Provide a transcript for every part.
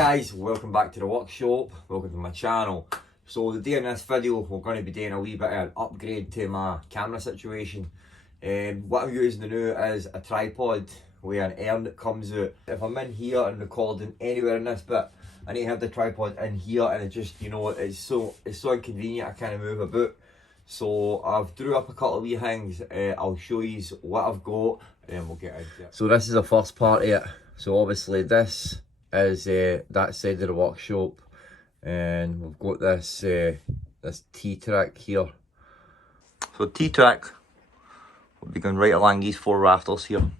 Guys, welcome back to the workshop, welcome to my channel. So today in this video we're going to be doing a wee bit of an upgrade to my camera situation. What I'm using now is a tripod with an arm that comes out. If I'm in here and recording anywhere in this bit, I need to have the tripod in here, and it just, you know, it's so inconvenient, I can't move about. So I've drew up a couple of wee things. I'll show you what I've got and then we'll get into it. So this is the first part of it. So obviously this is that side of the workshop, and we've got this this T-track here. So T-track will be going right along these four rafters here,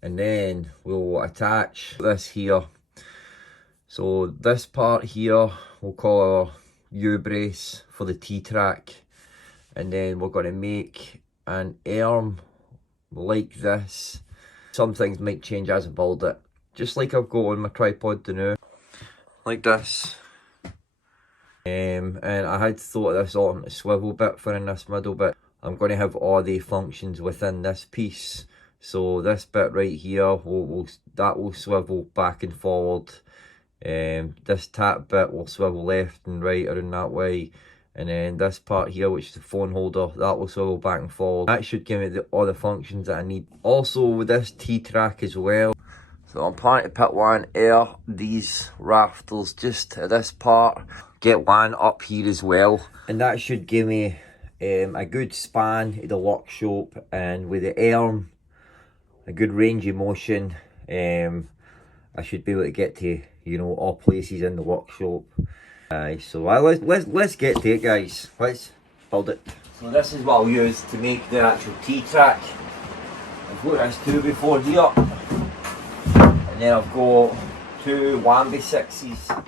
and then we'll attach this here. So this part here we'll call our U-brace for the T-track, and then we're going to make an arm like this. Some things might change as I build it, just like I've got on my tripod now, like this. And I had thought of this ultimate swivel bit for in this middle bit. I'm going to have all the functions within this piece. So this bit right here, that will swivel back and forward. This tap bit will swivel left and right around that way. And then this part here, which is the phone holder, that will swivel back and forward. That should give me all the functions that I need. Also with this T-track as well, so I'm planning to put one air these rafters just at this part, get one up here as well, and that should give me a good span to the workshop, and with the arm a good range of motion. I should be able to get to, you know, all places in the workshop. So let's get to it, guys. Let's build it. So this is what I'll use to make the actual T-track. I've got this 2x4 here, and then I've got two 1x6s.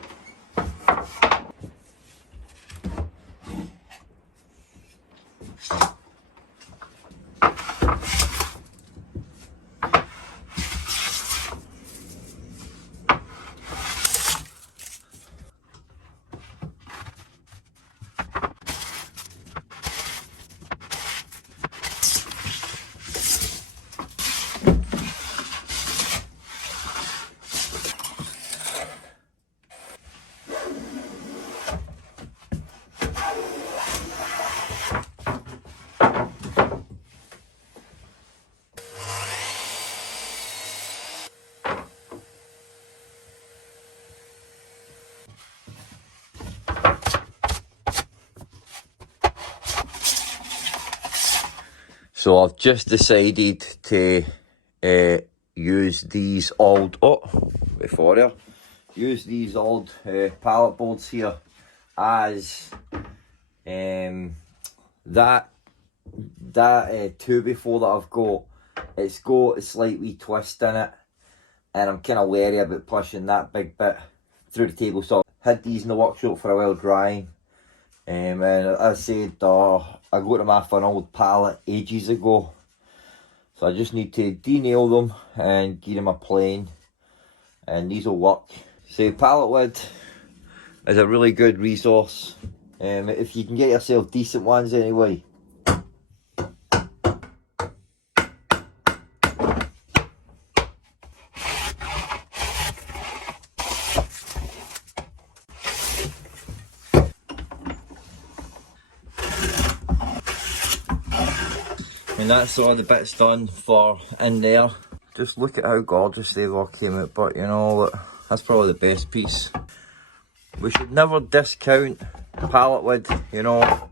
So I've just decided to use these old, use these old pallet boards here as that 2x4 that I've got. It's got a slight wee twist in it, and I'm kind of wary about pushing that big bit through the table. So I had these in the workshop for a while drying. And as I said, I got them off an old pallet ages ago, so I just need to de-nail them and give them a plane, and these will work. So pallet wood is a really good resource, if you can get yourself decent ones anyway. And that's all the bits done for in there. Just look at how gorgeous they've all came out, but you know, that's probably the best piece. We should never discount pallet wood, you know.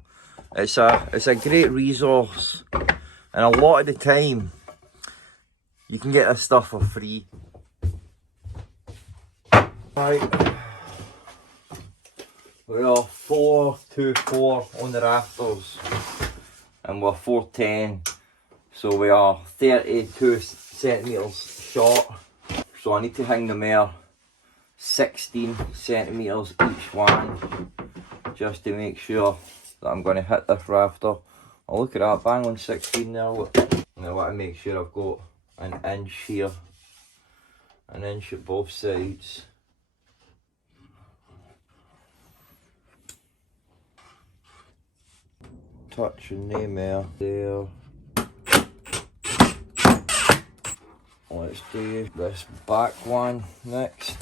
It's a great resource, and a lot of the time you can get this stuff for free. Right, we are 424 on the rafters, and we're 410. So we are 32 centimetres short. So I need to hang them there 16 centimetres each one, just to make sure that I'm going to hit this rafter. Oh, look at that, bang on 16 there. Look. And I want to make sure I've got an inch here, an inch at both sides. Touch and name there. let's do this back one next.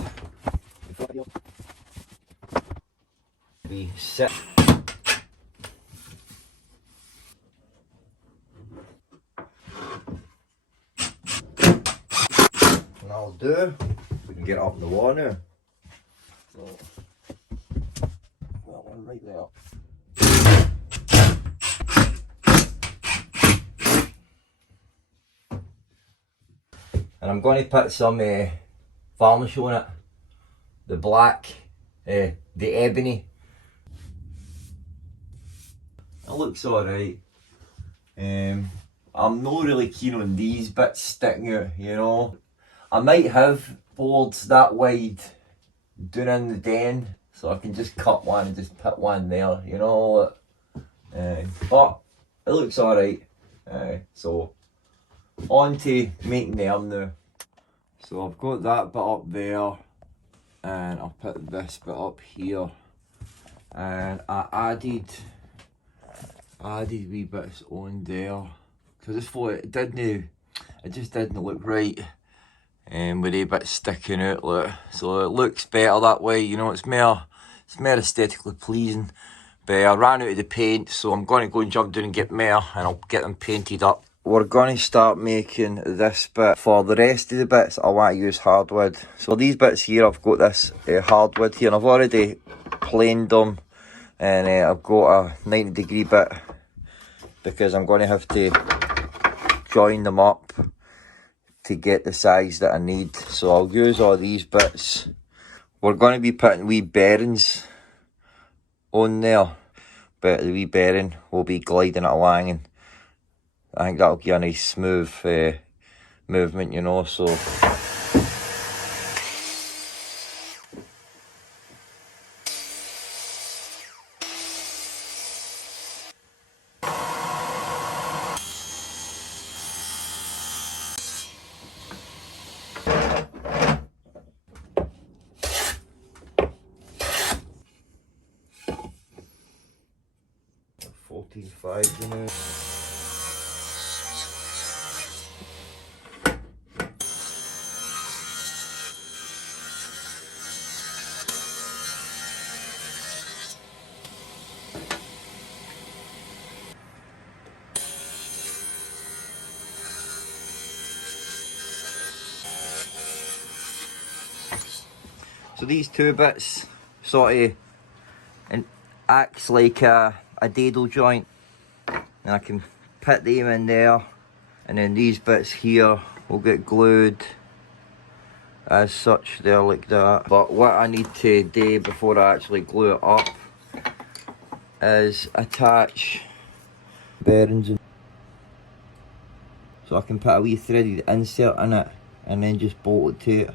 We sit. And that'll do. We can get up in the wall now. So, that one right there. And I'm going to put some varnish on it. The black, the ebony. It looks alright. I'm not really keen on these bits sticking out, you know. I might have boards that wide down in the den, so I can just cut one and just put one there, you know. But it looks alright. So on to making them now. So I've got that bit up there, and I'll put this bit up here, and I added wee bits on there because I just thought it just didn't look right, with a bit sticking out, look. So it looks better that way, you know. It's more aesthetically pleasing. But I ran out of the paint, so I'm going to go and jump down and get more, and I'll get them painted up. We're going to start making this bit. For the rest of the bits, I want to use hardwood. So these bits here, I've got this hardwood here, and I've already planed them, and I've got a 90-degree bit because I'm going to have to join them up to get the size that I need. So I'll use all these bits. We're going to be putting wee bearings on there, but the wee bearing will be gliding it along, and I think that'll give a nice smooth movement, you know. So $14.5, you know. So these two bits sort of acts like a dado joint, and I can put them in there, and then these bits here will get glued as such there, like that. But what I need to do before I actually glue it up is attach bearings in, so I can put a wee threaded insert in it and then just bolt it to it.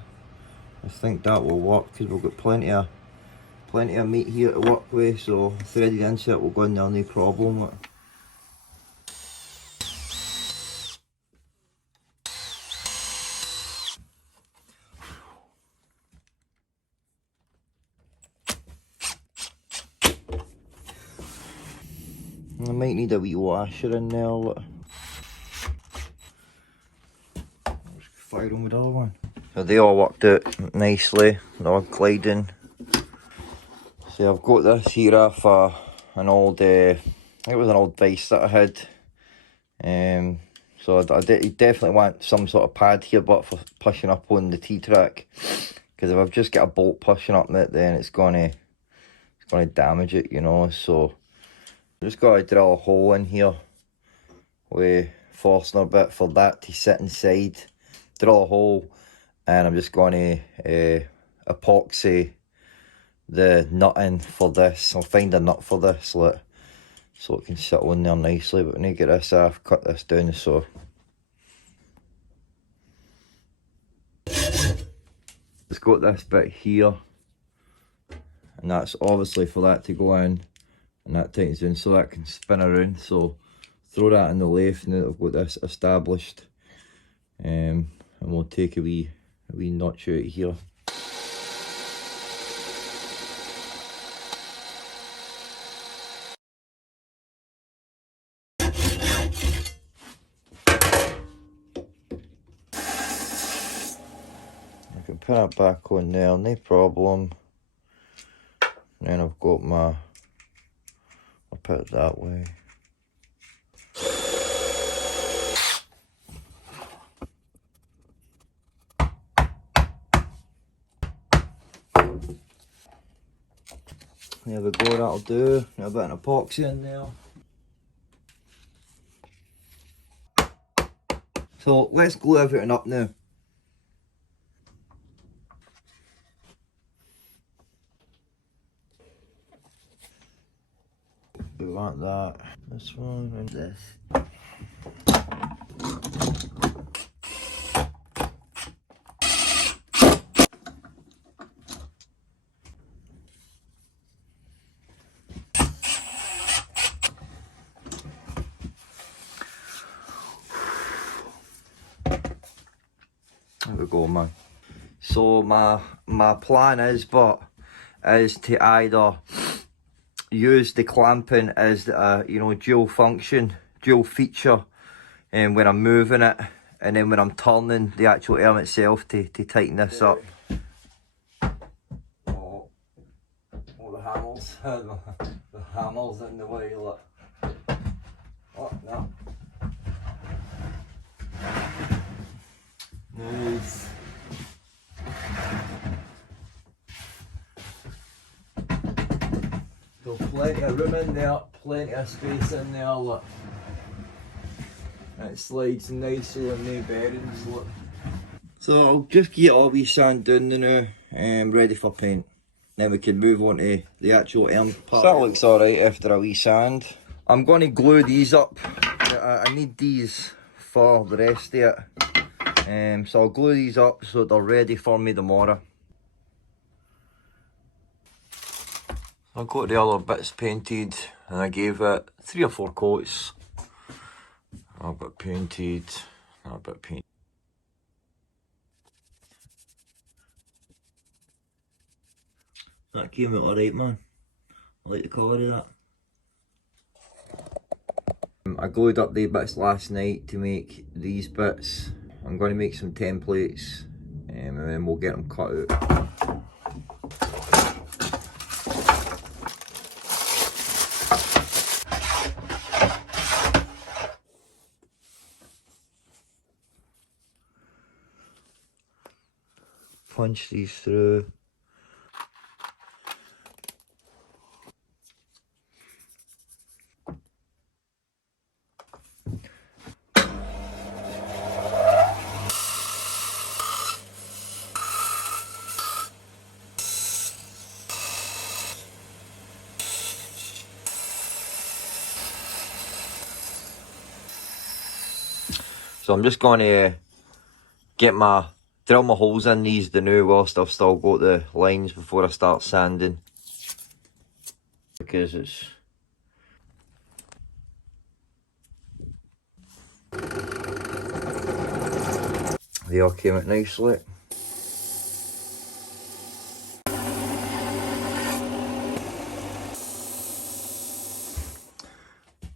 I think that will work because we've got plenty of meat here to work with, so threaded insert will go in there, no problem. I might need a wee washer in there, look. Just fire them with the other one. So they all worked out nicely, they're all gliding. So I've got this here off an old, I think it was an old vise that I had. So I definitely want some sort of pad here, but for pushing up on the T-track. Because if I've just got a bolt pushing up it, then it's gonna damage it, you know. So I'm just gotta drill a hole in here with Forstner bit for that to sit inside. Drill a hole, and I'm just gonna epoxy the nutting for this. I'll find a nut for this, look, so it can sit on there nicely. But when I get this off, cut this down, so it's got this bit here, and that's obviously for that to go in, and that tightens in so that can spin around. So throw that in the lathe now that I've got this established, and we'll take a wee notch out here. can put it back on there, no problem. And then I've got my, I'll put it that way. There we go, that'll do. A bit of epoxy in there. So let's glue everything up now. We want that. This one and this. There we go, man. So my plan is to either use the clamping as a dual function, dual feature, and when I'm moving it, and then when I'm turning the actual arm itself to tighten this up. Oh, the handles, the handles in the way, look. Oh no. Nice. So plenty of room in there, plenty of space in there, look. It slides nicely on no bearings, look. So I'll just get all these sand down now, ready for paint. Then we can move on to the actual arm part. So that looks alright after a wee sand. I'm going to glue these up. I need these for the rest of it. So I'll glue these up so they're ready for me tomorrow. I got the other bits painted and I gave it 3 or 4 coats. A bit painted, a bit painted. That came out alright, man. I like the colour of that. I glued up the bits last night to make these bits. I'm going to make some templates and then we'll get them cut out. Punch these through. So I'm just going to drill my holes in these the new whilst I've still got the lines before I start sanding. Because it's... They all came out nicely.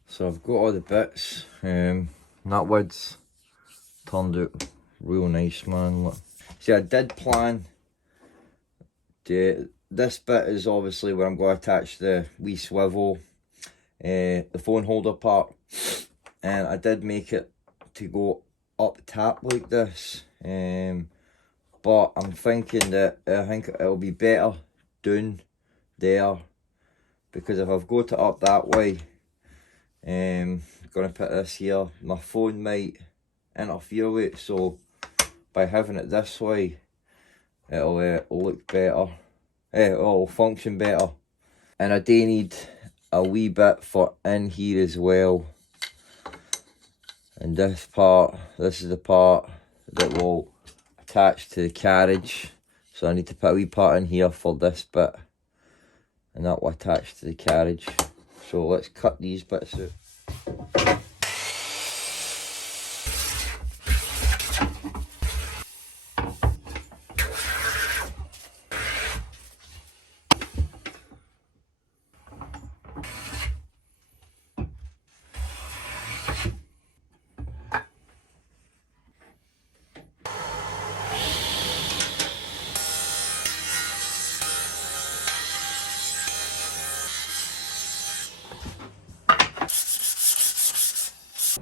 So I've got all the bits, that wood's turned out real nice, man. Look. See, I did plan to, this bit is obviously where I'm going to attach the wee swivel, the phone holder part, and I did make it to go up tap like this, but I'm thinking that I think it'll be better down there, because if I've got it up that way, I'm going to put this here, my phone might interfere with it, so by having it this way it'll look better, it'll function better. And I do need a wee bit for in here as well, and this is the part that will attach to the carriage, so I need to put a wee part in here for this bit, and that will attach to the carriage. So let's cut these bits out.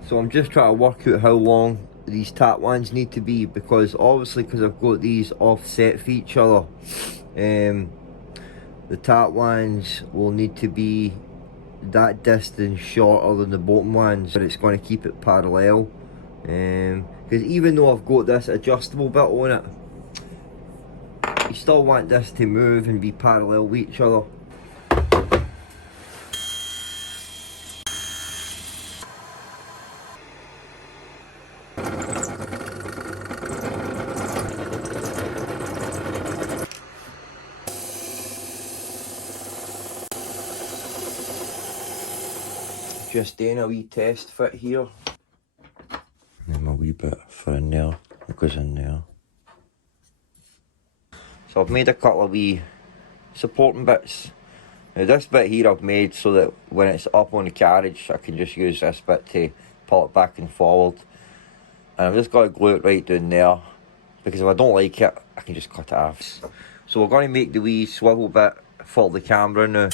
So I'm just trying to work out how long these tap wands need to be, because obviously because I've got these offset for each other, the tap wands will need to be that distance shorter than the bottom ones, but it's going to keep it parallel. Because even though I've got this adjustable bit on it, you still want this to move and be parallel with each other. Just doing a wee test fit here. And then a wee bit for in there, it goes in there. So I've made a couple of wee supporting bits. Now this bit here I've made so that when it's up on the carriage I can just use this bit to pull it back and forward. And I've just got to glue it right down there, because if I don't like it I can just cut it off. So we're going to make the wee swivel bit for the camera now.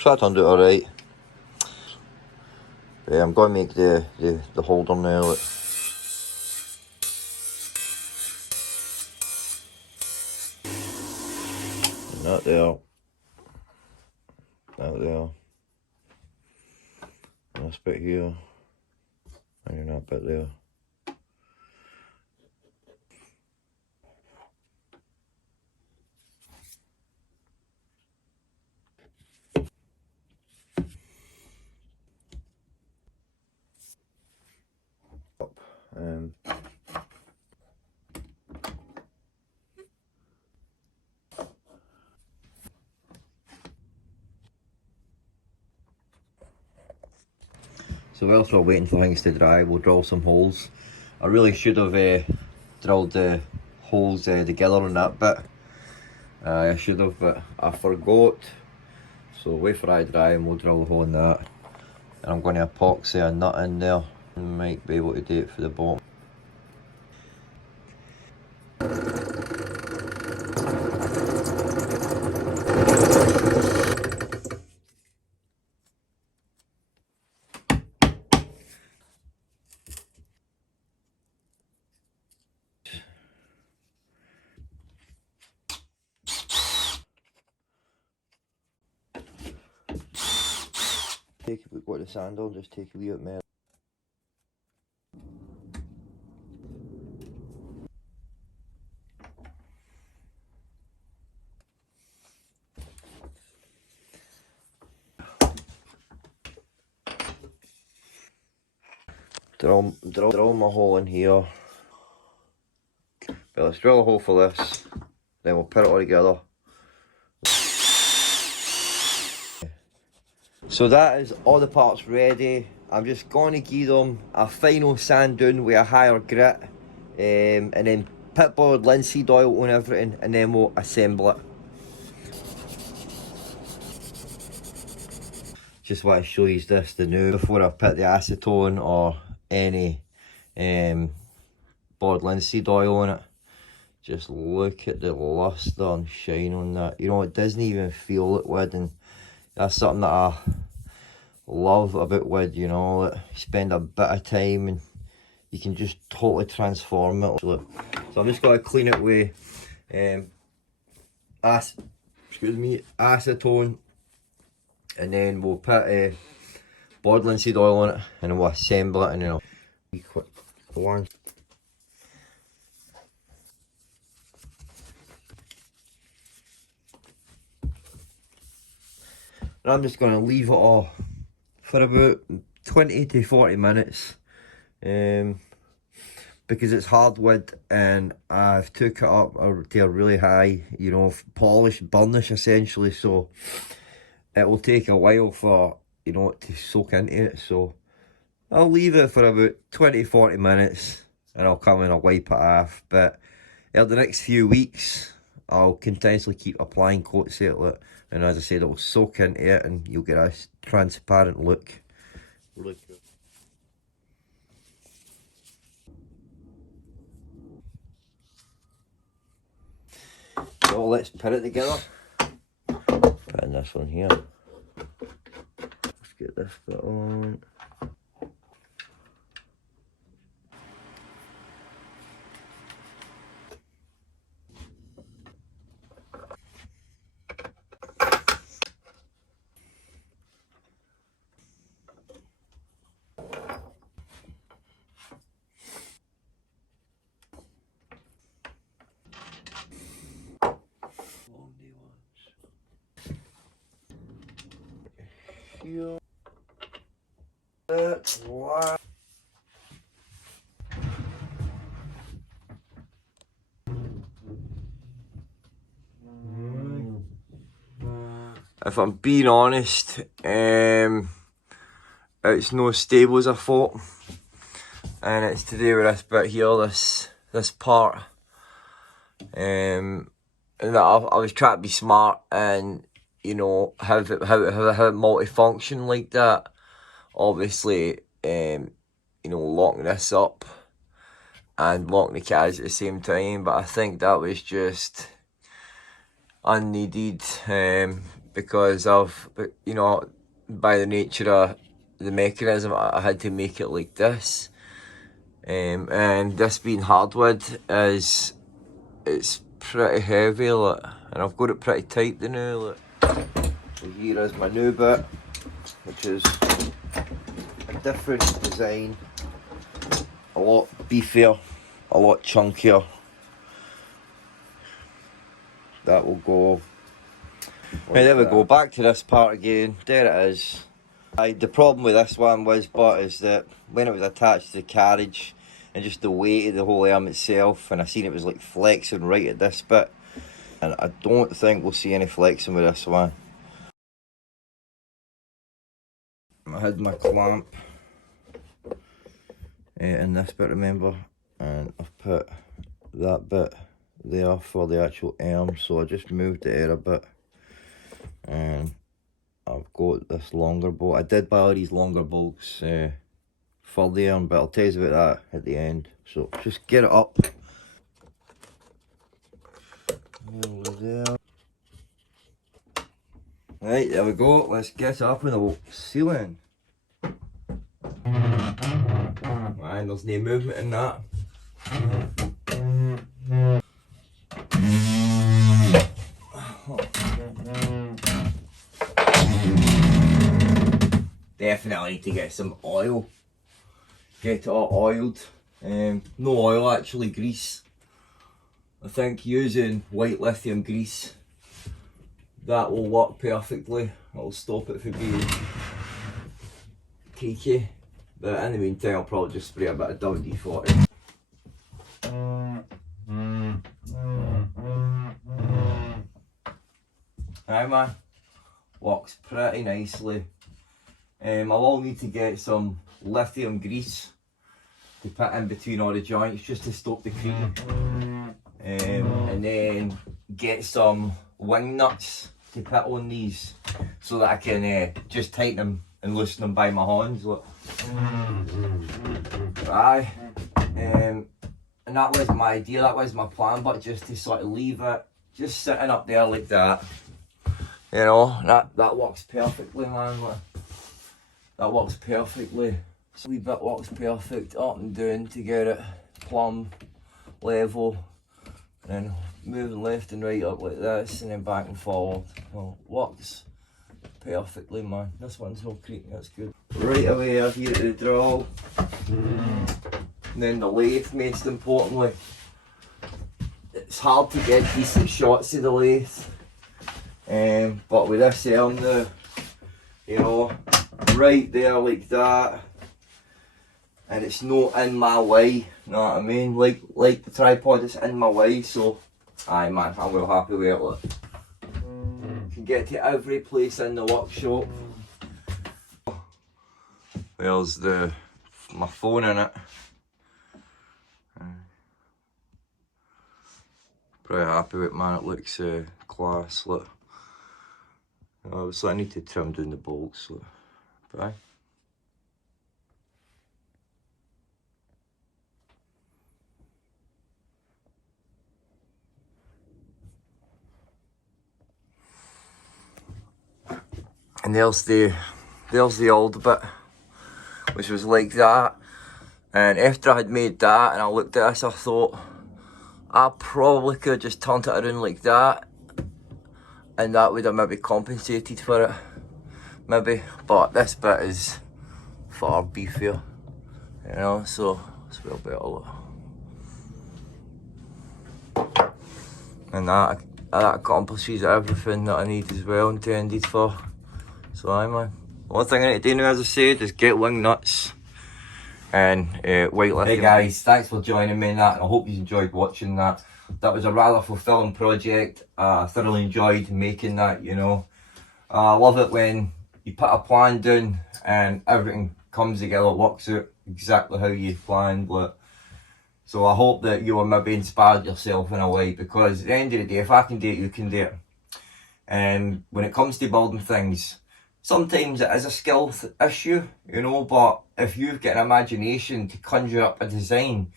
So that turned out alright. I'm going to make the holder now. Look. That there. That there. This bit here. And then that bit there. So whilst we're waiting for things to dry, we'll drill some holes. I really should have drilled the holes together on that bit. I should have, but I forgot. So wait for that to dry and we'll drill a hole in that. And I'm going to epoxy a nut in there. I might be able to do it for the bottom. Take a got the sand on, just take a wee out more. Drill my hole in here. But let's drill a hole for this, then we'll put it all together. So that is all the parts ready. I'm just going to give them a final sand down with a higher grit, and then pitboard linseed oil on everything, and then we'll assemble it. Just want to show you this the new before I put the acetone or any board linseed oil on it. Just look at the luster and shine on that. You know, it doesn't even feel like wood, and that's something that I love about wood, you know, that you spend a bit of time and you can just totally transform it. So I'm just going to clean it with acetone, and then we'll put board linseed oil on it, and then we'll assemble it, and then I'll be quick for one. And I'm just going to leave it all for about 20 to 40 minutes. because it's hardwood, and I've took it up to a really high, you know, polish, burnish essentially, so it will take a while for, you know, it to soak into it. So I'll leave it for about 20-40 minutes and I'll come and I'll wipe it off. But over the next few weeks, I'll continuously keep applying coats to it, and as I said, it will soak into it and you'll get a transparent look. Really cool. So let's put it together. Put in this one here. Let's get this bit on. Wow. If I'm being honest, it's no stable as I thought, and it's to do with this bit here, this part. And I was trying to be smart and, you know, have it multifunction like that. Obviously, you know, locking this up and locking the carriage at the same time, but I think that was just unneeded, because of, you know, by the nature of the mechanism, I had to make it like this, and this being hardwood it's pretty heavy, look, and I've got it pretty tight now, look. So here is my new bit, which is a different design, a lot beefier, a lot chunkier. That will go. Right, there we go, back to this part again. There it is. The problem with this one is that when it was attached to the carriage and just the weight of the whole arm itself, and I seen it was like flexing right at this bit, and I don't think we'll see any flexing with this one. I had my clamp in this bit, remember, and I've put that bit there for the actual arm, so I just moved it out a bit, and I've got this longer bolt. I did buy all these longer bolts for the arm, but I'll tell you about that at the end. So just get it up. Over there. Right, there we go. Let's get up in the ceiling. And there's no movement in that. Definitely need to get some oil. Get it all oiled. No oil, actually grease. I think using white lithium grease, that will work perfectly. It'll stop it from being cakey. But in the meantime, I'll probably just spray a bit of WD-40. Right, man, works pretty nicely. I'll need to get some lithium grease to put in between all the joints just to stop the cream, and then get some wing nuts to put on these so that I can just tighten them and loosen them by my hands. Look. Aye, and that was my idea, that was my plan, but just to sort of leave it just sitting up there like that, you know, that works perfectly, man. Look. That works perfectly. So wee bit works perfect, up and down to get it plumb level, and then moving left and right up like this, and then back and forward. Well, works perfectly, man. This one's all creaking, that's good. Right away up here to the draw. And then the lathe, most importantly. It's hard to get decent shots of the lathe, but with this arm now, you know, right there like that, and it's not in my way, you know what I mean? Like the tripod, it's in my way, so aye man, I'm well happy with it. Look. Can get to every place in the workshop. There's my phone in it. Pretty happy with it, man. It looks class. Look. Obviously I need to trim down the bolts. Look. But aye. And there's the old bit, which was like that. And after I had made that and I looked at this, I thought I probably could have just turned it around like that, and that would have maybe compensated for it, maybe. But this bit is far beefier, you know, so it's well better. Look. And that accomplishes everything that I need as well, intended for. So aye man. One thing I need to do now, as I said, is get wing nuts and white lithium. Hey guys, thanks for joining me in that, and I hope you enjoyed watching that. That was a rather fulfilling project. I thoroughly enjoyed making that, you know. I love it when you put a plan down and everything comes together, works out exactly how you planned. But so I hope that you will maybe inspired yourself in a way, because at the end of the day, if I can do it, you can do it. And when it comes to building things, sometimes it is a skill issue, you know, but if you've got an imagination to conjure up a design,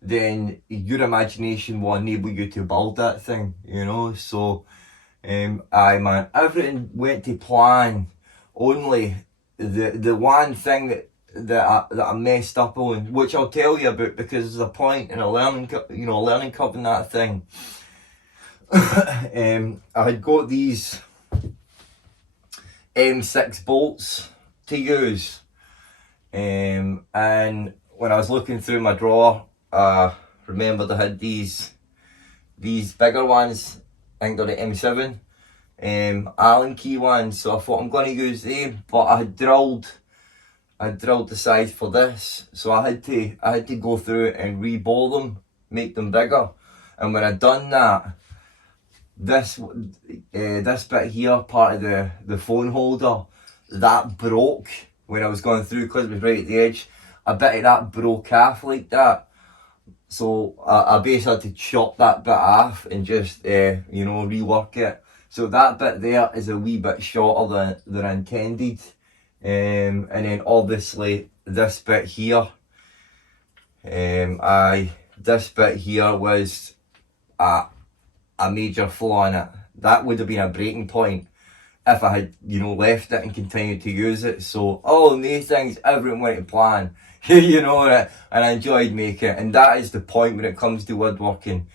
then your imagination will enable you to build that thing, you know. So, aye man, everything went to plan. Only the one thing that I messed up on, which I'll tell you about, because there's a point in a learning curve in that thing. I had got these M6 bolts to use, and when I was looking through my drawer, I remembered I had these bigger ones. I think they're the M7 Allen key ones, so I thought I'm going to use them, but I drilled the size for this, so I had to go through and re-ball them, make them bigger. And when I'd done that, this bit here, part of the phone holder, that broke when I was going through, because it was right at the edge. A bit of that broke off like that, so I basically had to chop that bit off and just you know, rework it. So that bit there is a wee bit shorter than intended, and then obviously this bit here, this bit here was a major flaw in it. That would have been a breaking point if I had, you know, left it and continued to use it. So all of these things, everything went to plan, you know, and I enjoyed making it. And that is the point when it comes to woodworking.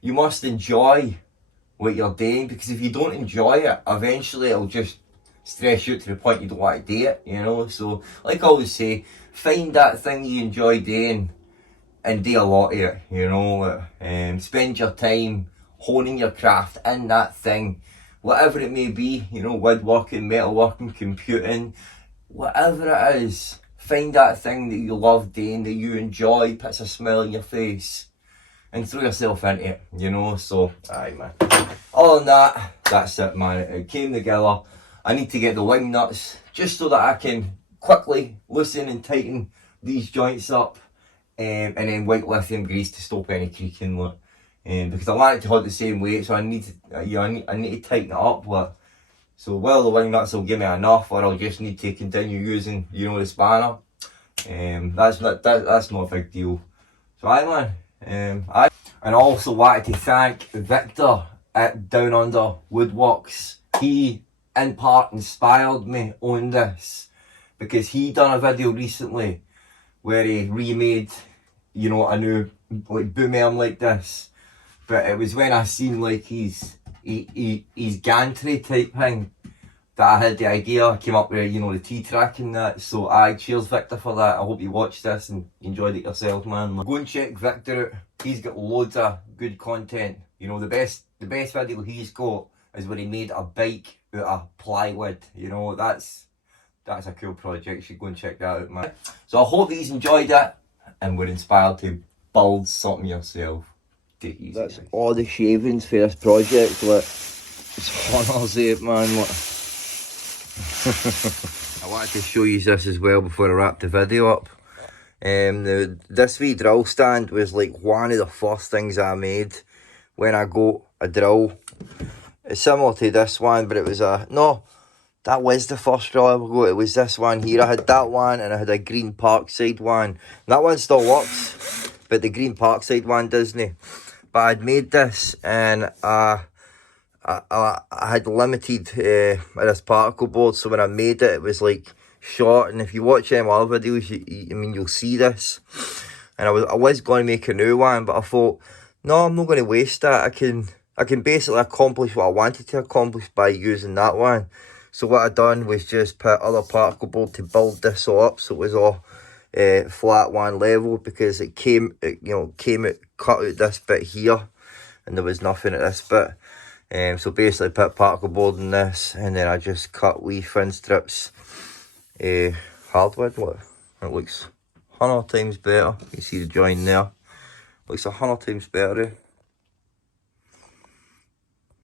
You must enjoy what you're doing, because if you don't enjoy it, eventually it'll just stress you out to the point you don't want to do it, you know. So like I always say, find that thing you enjoy doing and do a lot of it, you know. Spend your time honing your craft in that thing, whatever it may be, you know, woodworking, metalworking, computing, whatever it is. Find that thing that you love doing, that you enjoy, puts a smile on your face, and throw yourself into it, you know. So aye man, other than that, that's it man. It came together. I need to get the wing nuts just so that I can quickly loosen and tighten these joints up, and then white lithium grease to stop any creaking. Look. Because I want it to hold the same weight, so I need to tighten it up. But so whether the wing nuts will give me enough, or I'll just need to continue using, you know, the spanner. That's not a big deal. So aye man, and I also wanted to thank Victor at Down Under Woodworks. He in part inspired me on this, because he done a video recently where he remade, you know, a new like boom arm like this. But it was when I seen like his gantry type thing that I had the idea. I came up with, you know, the T-track and that. So aye, cheers Victor for that. I hope you watched this and enjoyed it yourself, man. Go and check Victor out. He's got loads of good content. You know, the best video he's got is where he made a bike out of plywood. You know, that's that's a cool project. You should go and check that out, man. So I hope you enjoyed it and were inspired to build something yourself. Take it easy, That's guys. all the shavings for this project. Look, it's funnels it, man. Look. I wanted to show you this as well before I wrap the video up. This wee drill stand was like one of the first things I made when I got a drill. It's similar to this one, but it was no, that was the first drill I ever got. It was this one here. I had that one and I had a green Parkside one. And that one still works, but the green Parkside one doesn't. But I'd made this and I had limited this particle board, so when I made it, it was like short. And if you watch my other videos, I mean, you'll see this. And I was going to make a new one, but I thought, no, I'm not going to waste that. I can basically accomplish what I wanted to accomplish by using that one. So what I done was just put other particle board to build this all up, so it was all flat one level, because it came out, cut out this bit here, and there was nothing at this bit. So basically put particle board in this, and then I just cut wee thin strips hardwood. Look, it looks 100 times better. You see the join there, looks 100 times better.